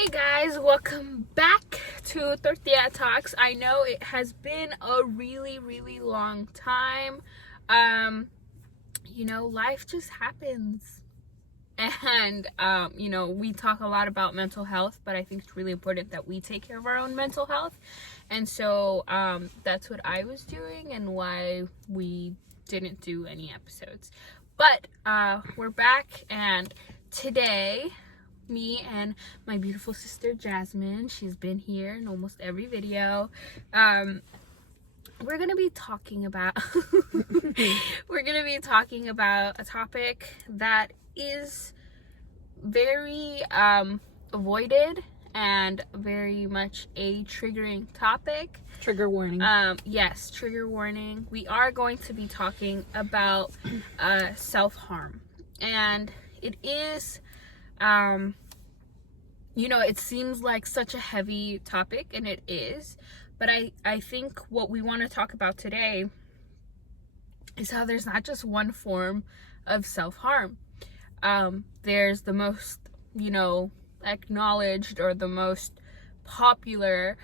Hey guys, welcome back to Tortilla Talks. I know it has been a really long time. Life just happens. And we talk a lot about mental health, but I think it's really important that we take care of our own mental health. And so that's what I was doing and why we didn't do any episodes. But we're back, and today me and my beautiful sister Jasmine, she's been here in almost every video, we're gonna be talking about a topic that is very avoided and very much a triggering topic. Trigger warning. Yes, trigger warning. We are going to be talking about self-harm, and it is it seems like such a heavy topic, and it is, but I think what we want to talk about today is how there's not just one form of self-harm. There's the most, acknowledged, or the most popular,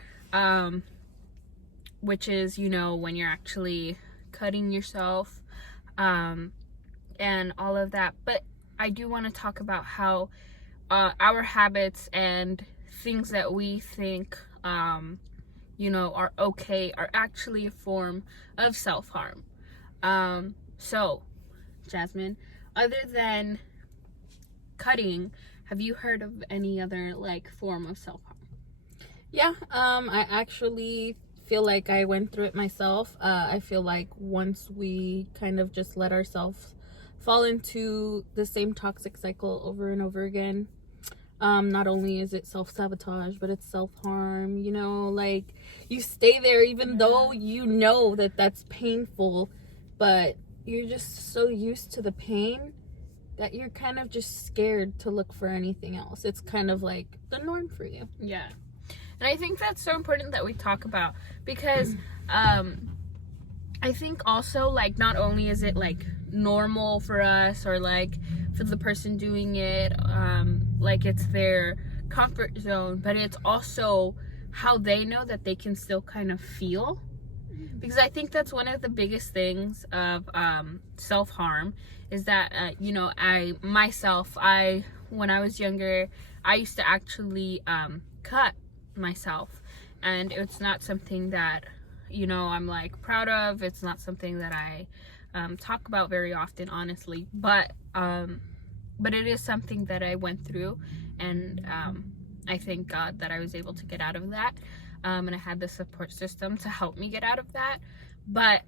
which is, when you're actually cutting yourself, and all of that. But I do want to talk about how our habits and things that we think are okay are actually a form of self-harm. So Jasmine, other than cutting, have you heard of any other form of self-harm? Yeah, I actually feel like I went through it myself. I feel like once we kind of just let ourselves fall into the same toxic cycle over and over again, not only is it self-sabotage, but it's self-harm. You stay there even though that's painful, but you're just so used to the pain that you're kind of just scared to look for anything else. It's kind of like the norm for you. Yeah. And I think that's so important that we talk about, because I think also not only is it normal for us, or for the person doing it, it's their comfort zone, but it's also how they know that they can still kind of feel. Because I think that's one of the biggest things of self-harm, is that when I was younger, I used to actually cut myself, and it's not something that I'm proud of. It's not something that I talk about very often, honestly, but it is something that I went through, and I thank God that I was able to get out of that, and I had the support system to help me get out of that. But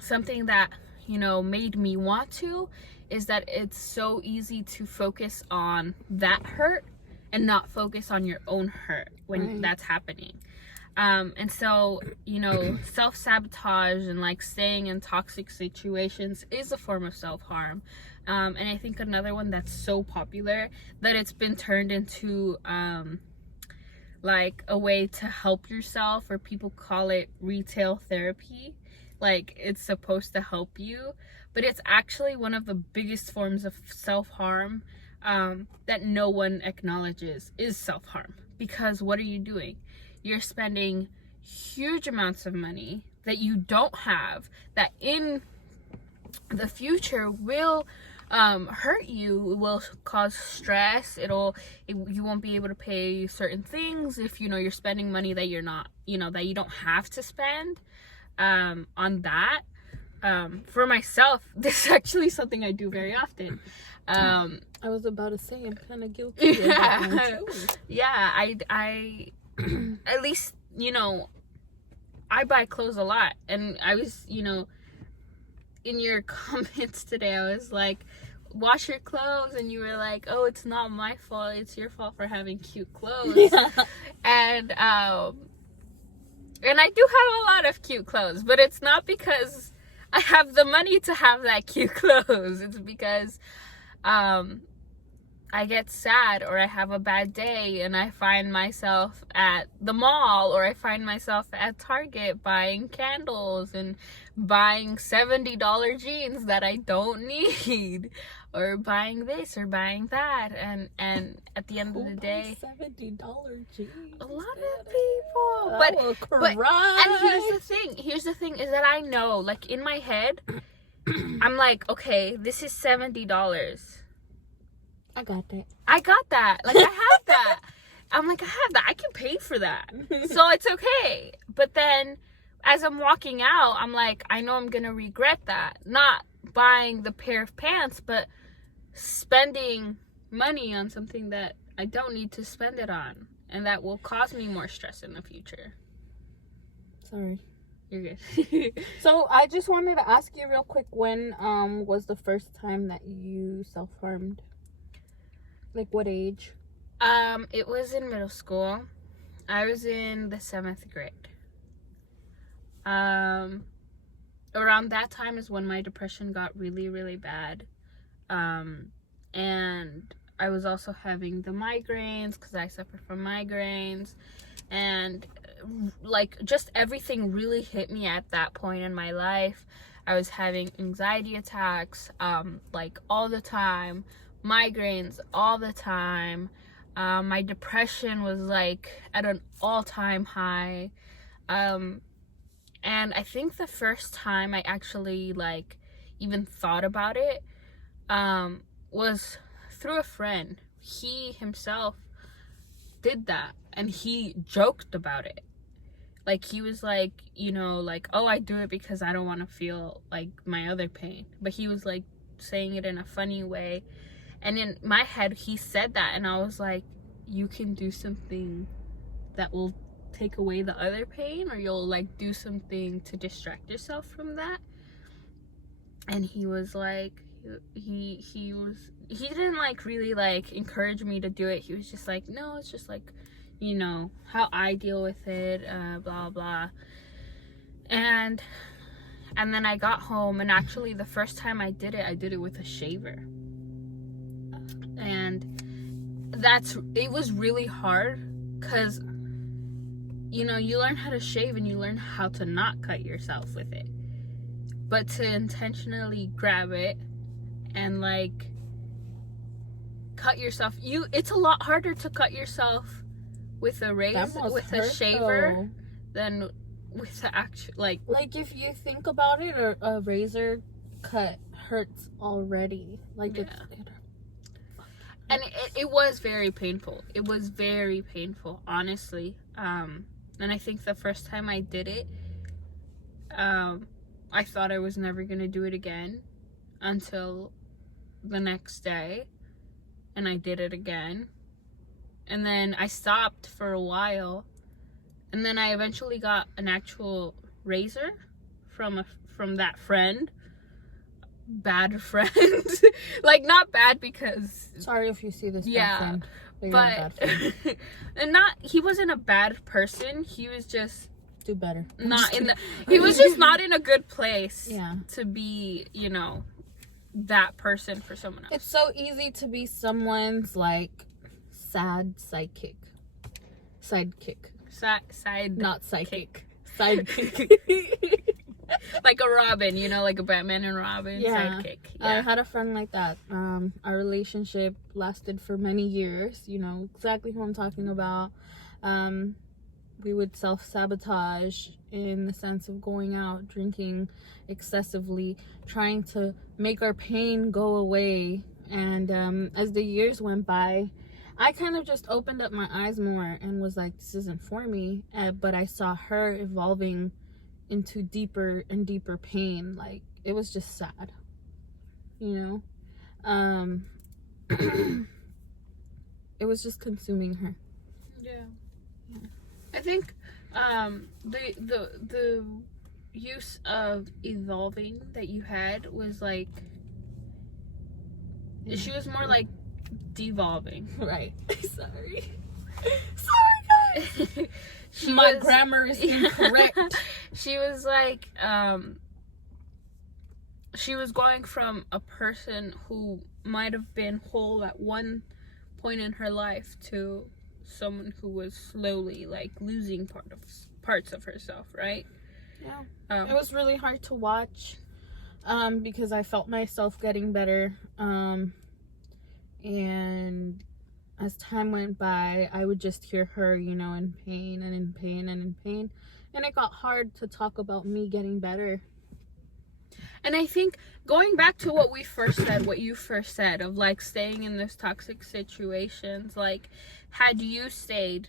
something that made me want to is that it's so easy to focus on that hurt and not focus on your own hurt when that's happening. And so, self-sabotage and staying in toxic situations is a form of self-harm. And I think another one that's so popular that it's been turned into a way to help yourself, or people call it retail therapy. It's supposed to help you, but it's actually one of the biggest forms of self-harm that no one acknowledges is self-harm. Because what are you doing? You're spending huge amounts of money that you don't have, that in the future will hurt you. It will cause stress. You won't be able to pay certain things if you're spending money that you're not, that you don't have to spend on that. For myself, this is actually something I do very often. I was about to say, I'm kind of guilty of that one too. Yeah, I at least, I buy clothes a lot. And I was, in your comments today, I was like, wash your clothes, and you were like, oh, it's not my fault, it's your fault for having cute clothes. Yeah. And I do have a lot of cute clothes, but it's not because I have the money to have that cute clothes. It's because I get sad, or I have a bad day, and I find myself at the mall, or I find myself at Target buying candles and buying $70 jeans that I don't need. or buying this or buying that, and at the end of the day, $70 jeans. a lot of people, I will cry. and here's the thing is that I know, like, in my head, I'm like, okay, this is $70. I got that. Like, I have that. I'm like, I have that. I can pay for that. So it's okay. But then as I'm walking out, I'm like, I know I'm going to regret that. Not buying the pair of pants, but spending money on something that I don't need to spend it on. And that will cause me more stress in the future. Sorry. You're good. So I just wanted to ask you real quick, when was the first time that you self-harmed? Like, what age? It was in middle school. I was in the 7th grade. Around that time is when my depression got really, really bad. And I was also having the migraines, because I suffer from migraines. And, like, just everything really hit me at that point in my life. I was having anxiety attacks, like, all the time. Migraines all the time. My depression was, like, at an all-time high. And I think the first time I actually, like, even thought about it was through a friend. He himself did that, and he joked about it. Like, he was like, you know, like, oh, I do it because I don't want to feel like my other pain. But he was, like, saying it in a funny way. And in my head, he said that, and I was like, you can do something that will take away the other pain, or you'll, like, do something to distract yourself from that. And he was like, he didn't, like, really, like, encourage me to do it. He was just like, no, it's just, like, you know, how I deal with it, blah, blah. And then I got home, and actually the first time I did it with a shaver. And it was really hard, because, you know, you learn how to shave and you learn how to not cut yourself with it. But to intentionally grab it and, like, cut yourself, it's a lot harder to cut yourself with a shaver than with the actual, like, if you think about it, a razor cut hurts already. Like, yeah. And it was very painful. It was very painful, honestly. And I think the first time I did it, I thought I was never going to do it again until the next day. And I did it again. And then I stopped for a while. And then I eventually got an actual razor from that friend. Bad friend. Like, not bad because, sorry if you see this, yeah, friend, but bad friend. And he wasn't a bad person. He was just do better. He was just not in a good place, yeah, to be, you know, that person for someone else. It's so easy to be someone's, like, sad sidekick. Not psychic. Sidekick. Like a Robin, you know, like a Batman and Robin sidekick. Yeah. I had a friend like that. Our relationship lasted for many years. You know exactly who I'm talking about. We would self-sabotage in the sense of going out, drinking excessively, trying to make our pain go away. And as the years went by, I kind of just opened up my eyes more and was like, this isn't for me. But I saw her evolving into deeper and deeper pain. Like, it was just sad, you know. It was just consuming her. Yeah. I think the use of evolving that you had was like, she was more like devolving. Right. Sorry guys. My grammar is incorrect. She was like, she was going from a person who might have been whole at one point in her life to someone who was slowly, like, losing parts of herself, right? Yeah. It was really hard to watch. because I felt myself getting better. And as time went by, I would just hear her, in pain and in pain and in pain. And it got hard to talk about me getting better. And I think going back to what you first said of like staying in those toxic situations, like had you stayed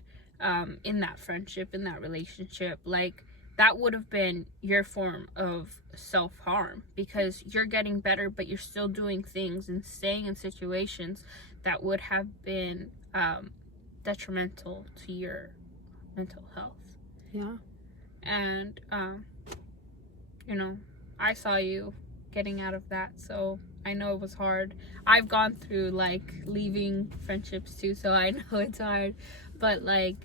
in that friendship, in that relationship, like that would have been your form of self-harm, because you're getting better but you're still doing things and staying in situations that would have been detrimental to your mental health. Yeah. And I saw you getting out of that, so I know it was hard. I've gone through like leaving friendships too, so I know it's hard, but like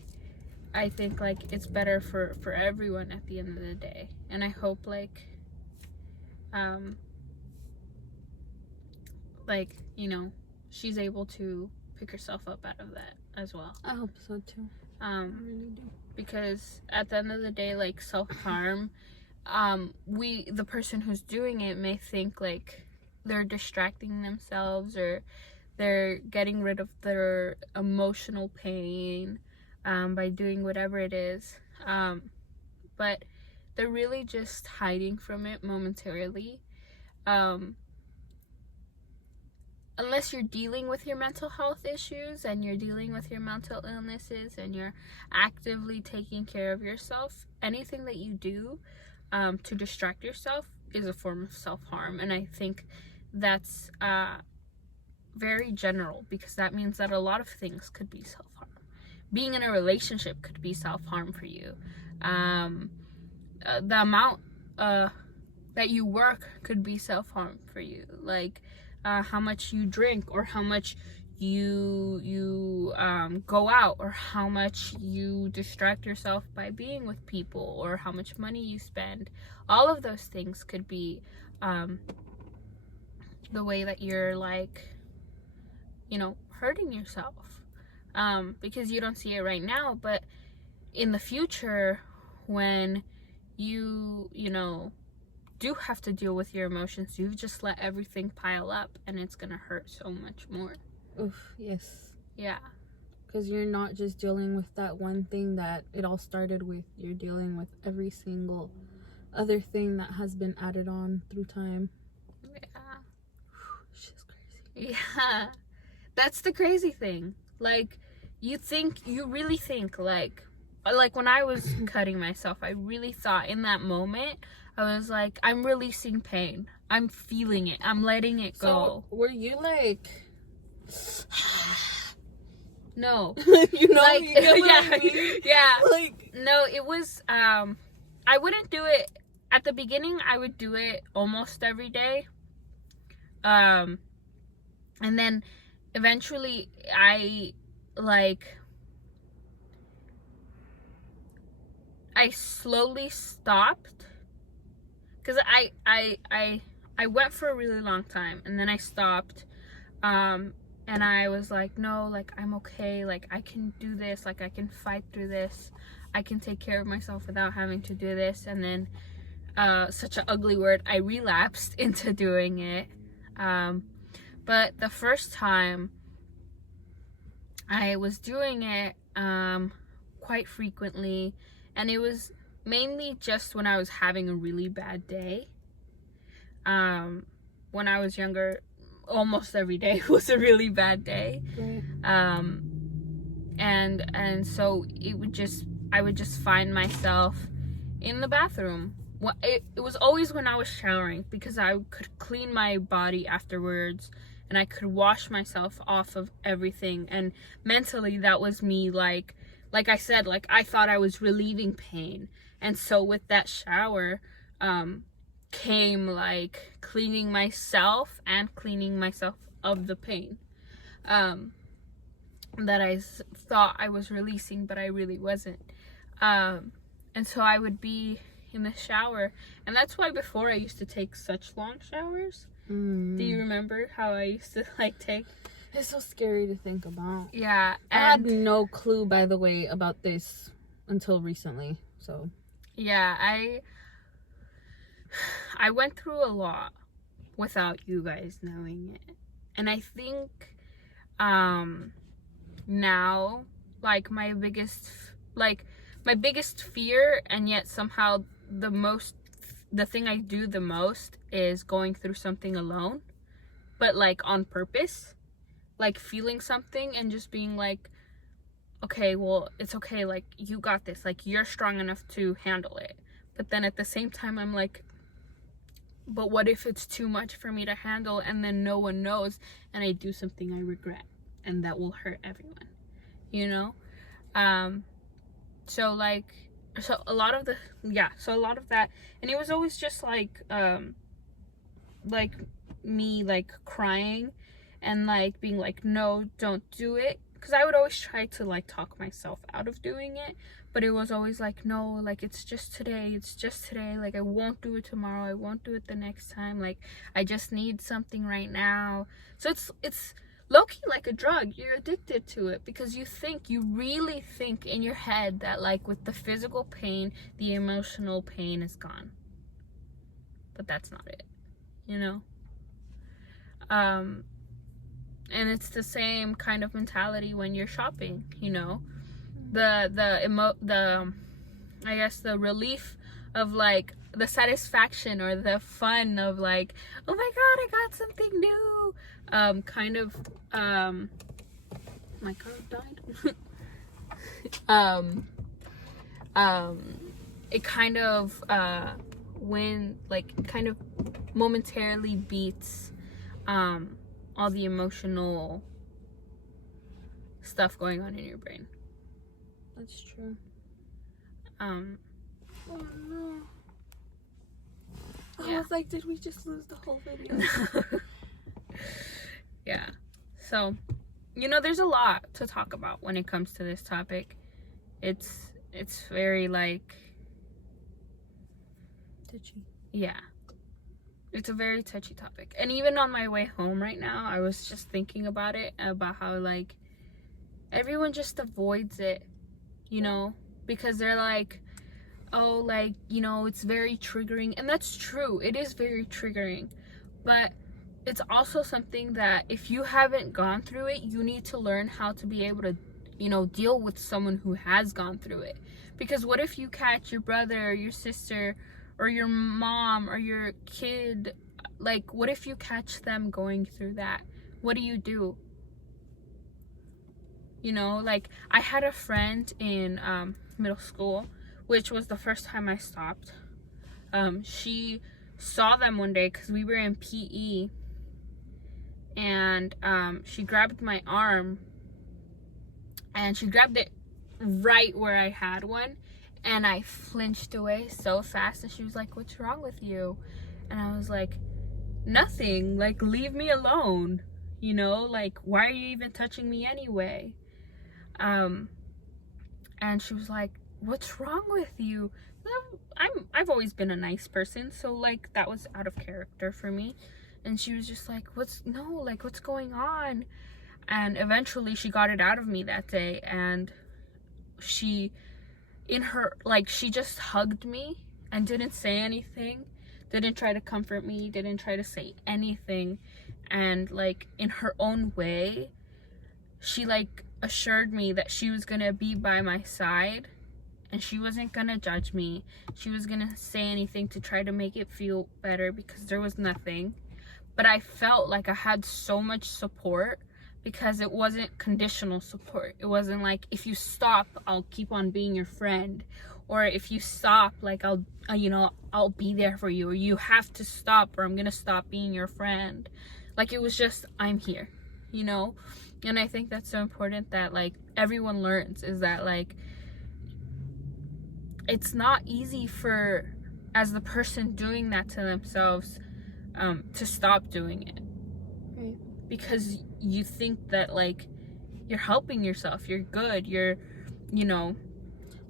I think like it's better for everyone at the end of the day. And I hope like she's able to pick herself up out of that as well. I hope so too. I really do. Because at the end of the day, like self-harm, the person who's doing it may think like they're distracting themselves or they're getting rid of their emotional pain by doing whatever it is, but they're really just hiding from it momentarily. Unless you're dealing with your mental health issues and you're dealing with your mental illnesses and you're actively taking care of yourself, anything that you do to distract yourself is a form of self-harm. And I think that's very general, because that means that a lot of things could be self-harm. Being in a relationship could be self-harm for you. The amount that you work could be self-harm for you. Like how much you drink, or how much you go out, or how much you distract yourself by being with people, or how much money you spend. All of those things could be the way that you're like hurting yourself, because you don't see it right now, but in the future when you do have to deal with your emotions, you've just let everything pile up and it's gonna hurt so much more. Oof, yes. Yeah. Because you're not just dealing with that one thing that it all started with. You're dealing with every single other thing that has been added on through time. Yeah. It's just crazy. Yeah. That's the crazy thing. Like, you really think, like when I was cutting myself, I really thought in that moment, I was like, I'm releasing pain. I'm feeling it. I'm letting it go. So, were you like... No. Like, yeah, I mean? Yeah. Like... No, it was, I wouldn't do it, at the beginning, I would do it almost every day. And then eventually I slowly stopped, because I went for a really long time, and then I stopped, and I was like, no, like I'm okay, like I can do this, like I can fight through this, I can take care of myself without having to do this. And then such an ugly word, I relapsed into doing it. But the first time I was doing it quite frequently, and it was mainly just when I was having a really bad day. When I was younger, almost every day was a really bad day. Right. And so I would just find myself in the bathroom. It was always when I was showering, because I could clean my body afterwards and I could wash myself off of everything. And mentally, that was me, like I said, like I thought I was relieving pain. And so with that shower came like cleaning myself and cleaning myself of the pain that I thought I was releasing, but I really wasn't. And so I would be in the shower, and that's why before I used to take such long showers. Do you remember how I used to like take? It's so scary to think about. Yeah. I had no clue, by the way, about this until recently. So yeah, I went through a lot without you guys knowing it. And I think now, like my biggest fear, and yet somehow the thing I do the most is going through something alone, but like on purpose, like feeling something and just being like, okay, well, it's okay, like you got this, like you're strong enough to handle it. But then at the same time I'm like, but what if it's too much for me to handle, and then no one knows and I do something I regret and that will hurt everyone, you know? So a lot of that, and it was always just like me like crying and like being like, no, don't do it, because I would always try to like talk myself out of doing it, but it was always like, no, like it's just today, like I won't do it tomorrow, I won't do it the next time, like I just need something right now. So it's low-key like a drug. You're addicted to it because you really think in your head that like with the physical pain, the emotional pain is gone, but that's not it, you know? And it's the same kind of mentality when you're shopping, you know? I guess the relief of like the satisfaction or the fun of like, oh my god, I got something new, my car died. It kind of kind of momentarily beats all the emotional stuff going on in your brain. That's true. Oh no. Yeah. I was like, did we just lose the whole video? Yeah. So, you know, there's a lot to talk about when it comes to this topic. It's very like touchy. Yeah. It's a very touchy topic. And even on my way home right now, I was just thinking about it, about how like everyone just avoids it, you know, because they're like, oh, like, you know, it's very triggering. And that's true. It is very triggering. But it's also something that if you haven't gone through it, you need to learn how to be able to, you know, deal with someone who has gone through it. Because what if you catch your brother or your sister or your mom or your kid, like, what if you catch them going through that? What do? You know, like, I had a friend in middle school, which was the first time I stopped. She saw them one day because we were in PE, and she grabbed my arm, and she grabbed it right where I had one, and I flinched away so fast, and she was like, what's wrong with you? And I was like, nothing, like, leave me alone, you know, like, why are you even touching me anyway? And she was like, what's wrong with you? I've always been a nice person, so like that was out of character for me. And she was just like, what's going on? And eventually she got it out of me that day, and she just hugged me and didn't say anything, didn't try to comfort me, didn't try to say anything. And like in her own way, she like assured me that she was gonna be by my side and she wasn't gonna judge me. She was gonna say anything to try to make it feel better, because there was nothing. But I felt like I had so much support, because it wasn't conditional support. It wasn't like, if you stop, I'll keep on being your friend, or if you stop, like I'll be there for you, or you have to stop or I'm gonna stop being your friend. Like, it was just, I'm here, you know? And I think that's so important that like everyone learns, is that like it's not easy for, as the person doing that to themselves, to stop doing it. Right. Because you think that like you're helping yourself, you're good, you're, you know,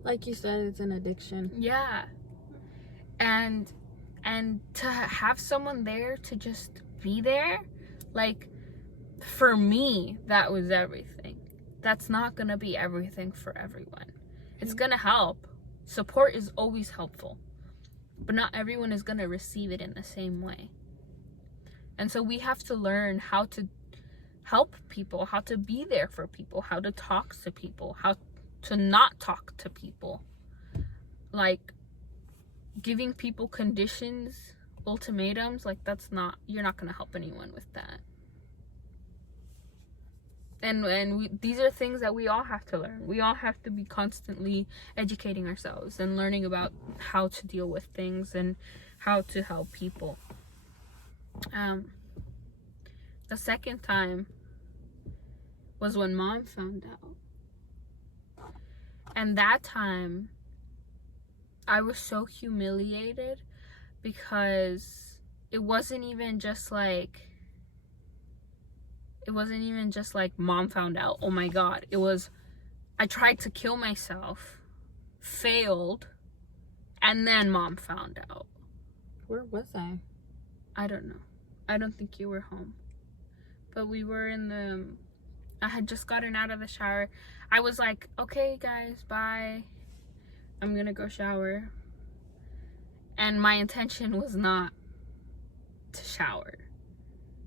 like you said, it's an addiction. Yeah. And to have someone there to just be there, like, for me, that was everything. That's not gonna be everything for everyone. It's gonna help. Support is always helpful, but not everyone is going to receive it in the same way. And so we have to learn how to help people, how to be there for people, how to talk to people, how to not talk to people. Like, giving people conditions, ultimatums, like, you're not going to help anyone with that. And these are things that we all have to learn. We all have to be constantly educating ourselves and learning about how to deal with things and how to help people. The second time was when Mom found out. And that time, I was so humiliated because it wasn't even just like Mom found out. Oh my God. It was, I tried to kill myself, failed, and then Mom found out. Where was I? I don't know. I don't think you were home. But we were I had just gotten out of the shower. I was like, okay guys, bye. I'm gonna go shower. And my intention was not to shower.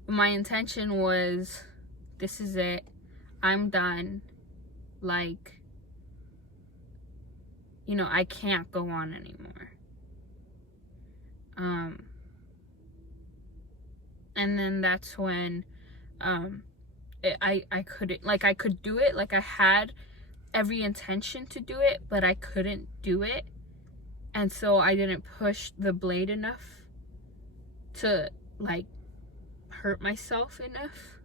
My intention was, this is it. I'm done. Like, I can't go on anymore. And then that's when I couldn't, like, I could do it. Like, I had every intention to do it, but I couldn't do it. And so I didn't push the blade enough to, like, hurt myself enough.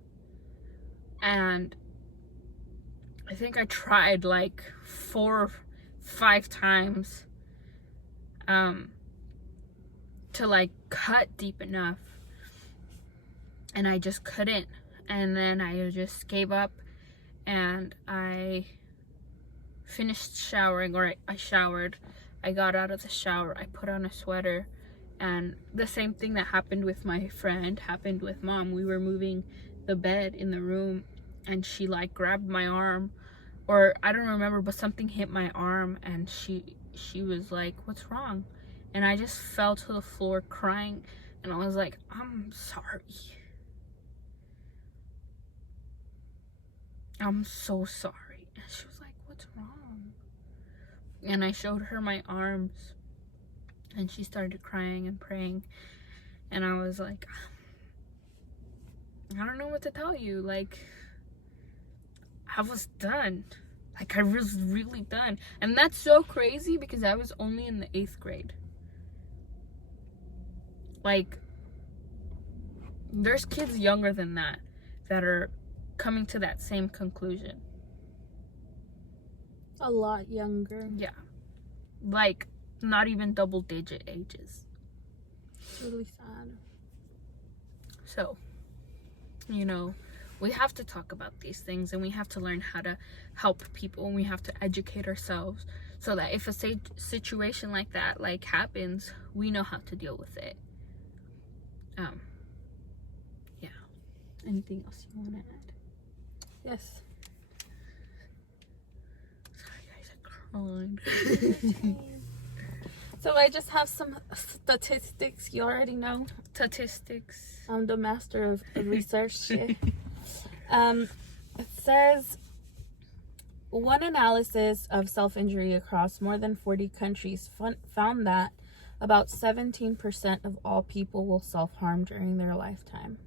And I think I tried like 4 or 5 times to, like, cut deep enough, and I just couldn't. And then I just gave up, and I finished showering, or I showered. I got out of the shower, I put on a sweater, and the same thing that happened with my friend happened with Mom. We were moving the bed in the room, and she, like, grabbed my arm, or I don't remember, but something hit my arm, and she was like, what's wrong? And I just fell to the floor crying, and I was like, I'm sorry. I'm so sorry. And she was like, what's wrong? And I showed her my arms, and she started crying and praying, and I was like, I don't know what to tell you. Like, I was done. Like, I was really done. And that's so crazy because I was only in the 8th grade. Like, there's kids younger than that are coming to that same conclusion. A lot younger. Yeah. Like, not even double-digit ages. It's really sad. So, we have to talk about these things, and we have to learn how to help people, and we have to educate ourselves so that if a situation like that, like, happens, we know how to deal with it. Yeah. Anything else you want to add? Yes. Sorry, guys, I cried. So I just have some statistics. You already know. Statistics. I'm the master of research. It says one analysis of self-injury across more than 40 countries found that about 17% of all people will self-harm during their lifetime.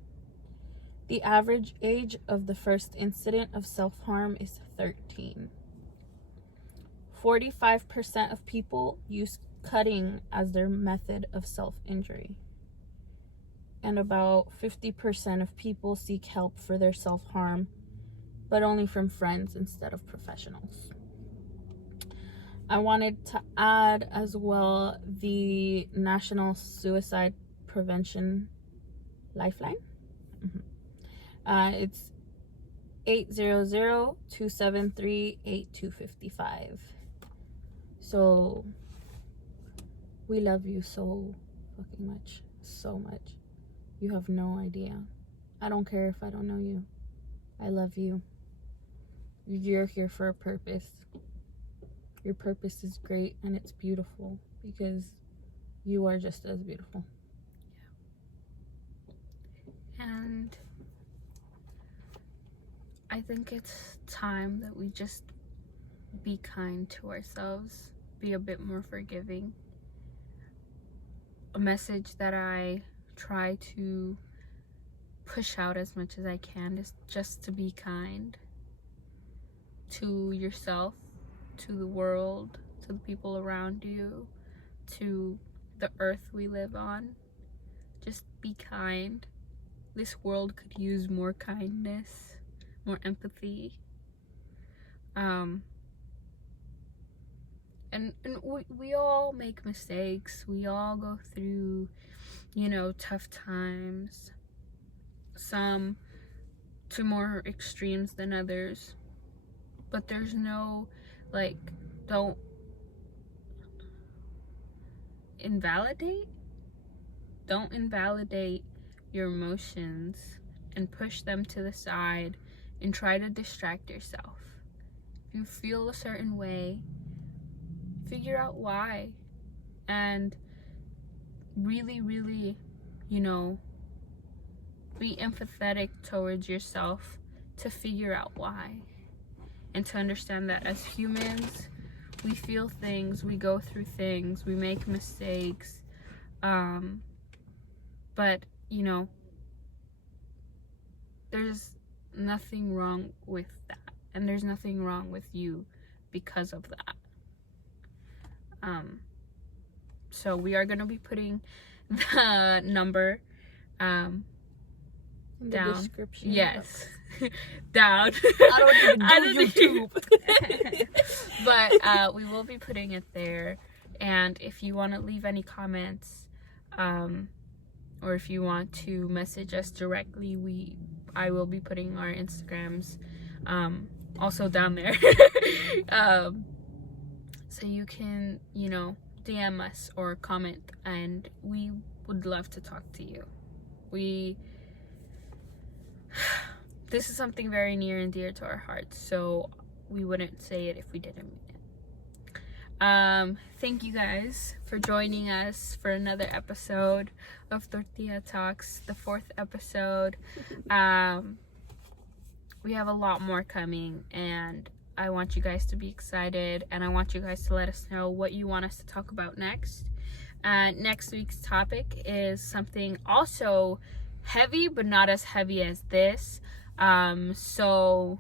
The average age of the first incident of self-harm is 13. 45% of people use cutting as their method of self-injury. And about 50% of people seek help for their self-harm, but only from friends instead of professionals. I wanted to add as well the National Suicide Prevention Lifeline. It's 800-273-8255. So we love you so fucking much. So much. You have no idea. I don't care if I don't know you. I love you. You're here for a purpose. Your purpose is great, and it's beautiful because you are just as beautiful. And I think it's time that we just be kind to ourselves, be a bit more forgiving. A message that I try to push out as much as I can is just to be kind to yourself, to the world, to the people around you, to the earth we live on. Just be kind. This world could use more kindness, more empathy. And we all make mistakes. We all go through, tough times. Some to more extremes than others. But there's no, don't invalidate your emotions and push them to the side and try to distract yourself. If you feel a certain way, figure out why, and really, really, be empathetic towards yourself to figure out why, and to understand that as humans, we feel things, we go through things, we make mistakes, but there's nothing wrong with that, and there's nothing wrong with you because of that. So we are going to be putting the number in the down. description. Yes. Down. I don't even do YouTube. But we will be putting it there. And if you want to leave any comments, or if you want to message us directly, I will be putting our Instagrams also down there. So you can, DM us or comment, and we would love to talk to you. This is something very near and dear to our hearts, so we wouldn't say it if we didn't mean it. Thank you guys for joining us for another episode of Tortilla Talks, the 4th episode. We have a lot more coming, and I want you guys to be excited, and I want you guys to let us know what you want us to talk about next. Next week's topic is something also heavy, but not as heavy as this. So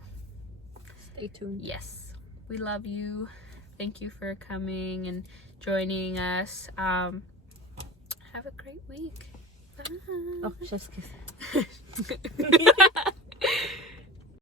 stay tuned. Yes, we love you. Thank you for coming and joining us. Have a great week. Bye. Oh, just kiss.